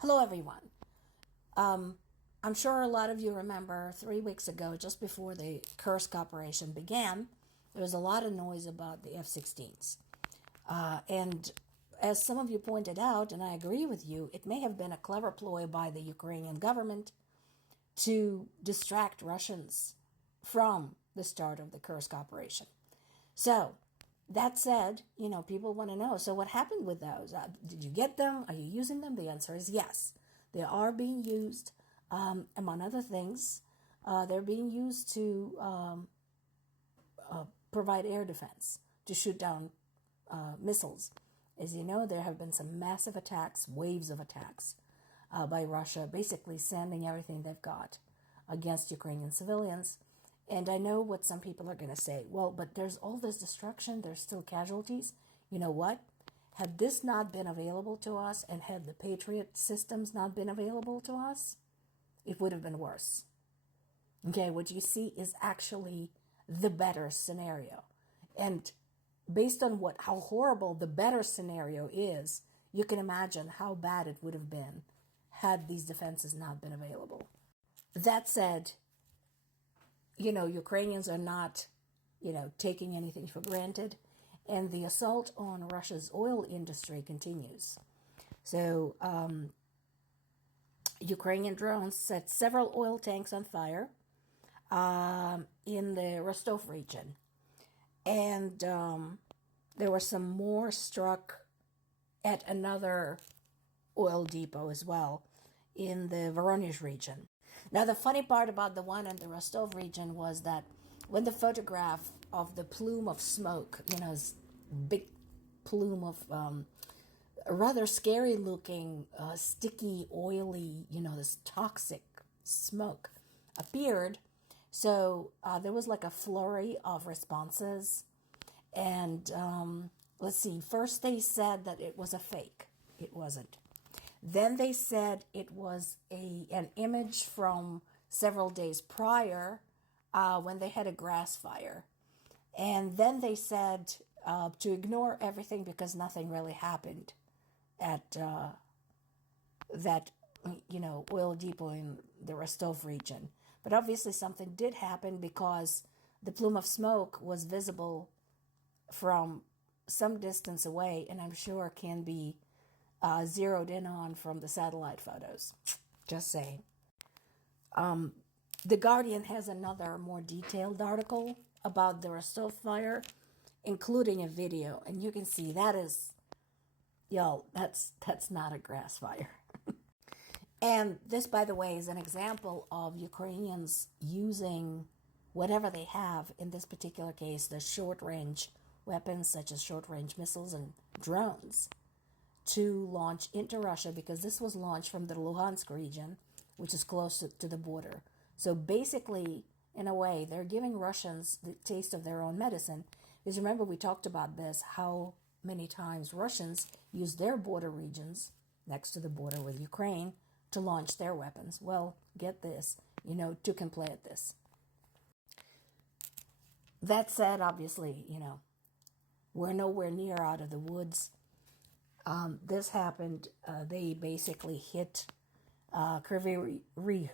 Hello, everyone. I'm sure a lot of you remember 3 weeks ago, just before the Kursk operation began, there was a lot of noise about the F-16s. And as some of you pointed out, and I agree with you, it may have been a clever ploy by the Ukrainian government to distract Russians from the start of the Kursk operation. So, that said, people want to know, so what happened with those? Did you get them? Are you using them? The answer is yes. They are being used, among other things. They're being used to provide air defense, to shoot down missiles. As you know, there have been some massive attacks, waves of attacks by Russia, basically sending everything they've got against Ukrainian civilians. And I know what some people are going to say. Well, but there's all this destruction. There's still casualties. You know what? Had this not been available to us and had the Patriot systems not been available to us, it would have been worse. Okay, what you see is actually the better scenario. And based on how horrible the better scenario is, you can imagine how bad it would have been had these defenses not been available. That said, Ukrainians are not, taking anything for granted, and the assault on Russia's oil industry continues. So, Ukrainian drones set several oil tanks on fire in the Rostov region, and there were some more struck at another oil depot as well in the Voronezh region. Now, the funny part about the one in the Rostov region was that when the photograph of the plume of smoke, this big plume of rather scary looking, sticky, oily, this toxic smoke appeared. So there was like a flurry of responses. And let's see, first they said that it was a fake. It wasn't. Then they said it was an image from several days prior when they had a grass fire. And then they said to ignore everything because nothing really happened at that, oil depot in the Rostov region. But obviously something did happen because the plume of smoke was visible from some distance away, and I'm sure can be zeroed in on from the satellite photos. Just saying. The Guardian has another more detailed article about the Rostov fire, including a video, and you can see that is, that's not a grass fire. And this, by the way, is an example of Ukrainians using whatever they have, in this particular case, the short-range weapons such as short-range missiles and drones, to launch into Russia, because this was launched from the Luhansk region, which is close to the border. So basically, in a way, they're giving Russians the taste of their own medicine. Because remember, we talked about this, how many times Russians use their border regions next to the border with Ukraine to launch their weapons. Well, get this, two can play at this. That said, obviously, we're nowhere near out of the woods. This happened, they basically hit Kryvi Rih,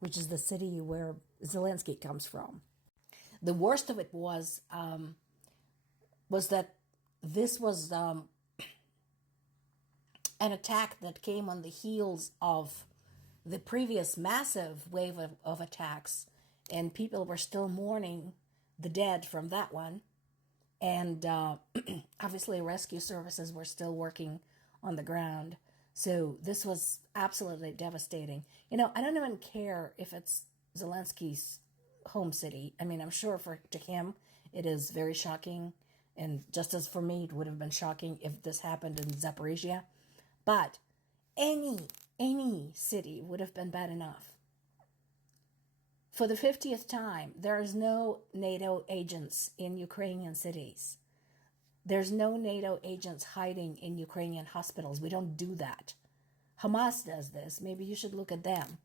which is the city where Zelensky comes from. The worst of it was that this was an attack that came on the heels of the previous massive wave of attacks, and people were still mourning the dead from that one. And obviously rescue services were still working on the ground. So this was absolutely devastating. I don't even care if it's Zelensky's home city. I mean, I'm sure to him it is very shocking. And just as for me, it would have been shocking if this happened in Zaporizhia. But any city would have been bad enough. For the 50th time, there is no NATO agents in Ukrainian cities. There's no NATO agents hiding in Ukrainian hospitals. We don't do that. Hamas does this. Maybe you should look at them.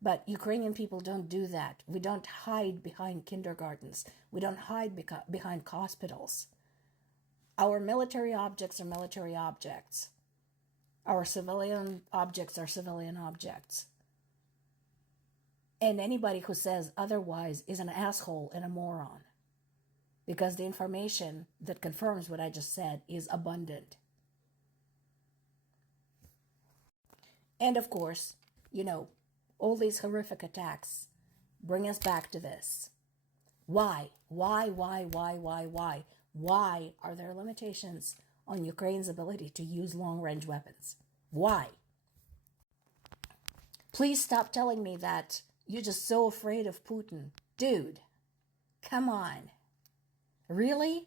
But Ukrainian people don't do that. We don't hide behind kindergartens. We don't hide behind hospitals. Our military objects are military objects. Our Our civilian objects are civilian objects. And anybody who says otherwise is an asshole and a moron. Because the information that confirms what I just said is abundant. And of course, all these horrific attacks bring us back to this. Why? Why are there limitations on Ukraine's ability to use long-range weapons? Why? Please stop telling me that you're just so afraid of Putin. Dude, come on. Really?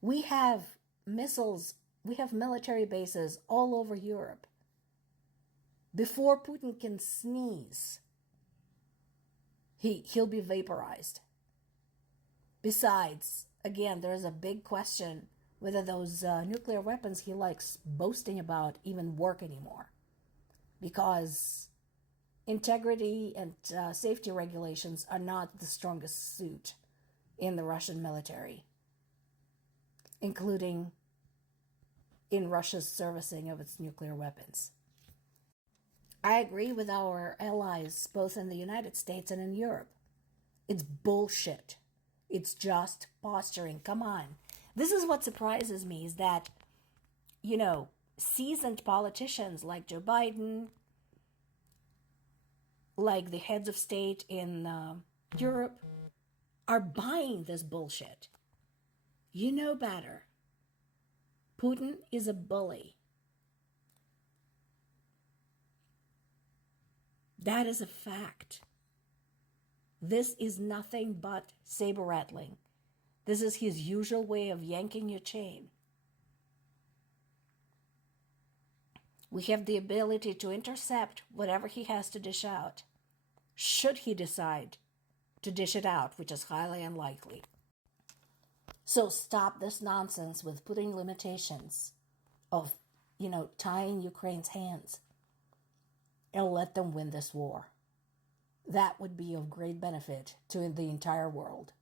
We have missiles, we have military bases all over Europe. Before Putin can sneeze, he'll be vaporized. Besides, again, there's a big question whether those nuclear weapons he likes boasting about even work anymore. Because integrity and safety regulations are not the strongest suit in the Russian military, including in Russia's servicing of its nuclear weapons. I agree with our allies, both in the United States and in Europe. It's bullshit. It's just posturing. Come on. This is what surprises me, is that, seasoned politicians like Joe Biden, like the heads of state in Europe, are buying this bullshit. You know better. Putin is a bully. That is a fact. This is nothing but saber rattling. This is his usual way of yanking your chain. We have the ability to intercept whatever he has to dish out, should he decide to dish it out, which is highly unlikely. So stop this nonsense with putting limitations of, tying Ukraine's hands, and let them win this war. That would be of great benefit to the entire world.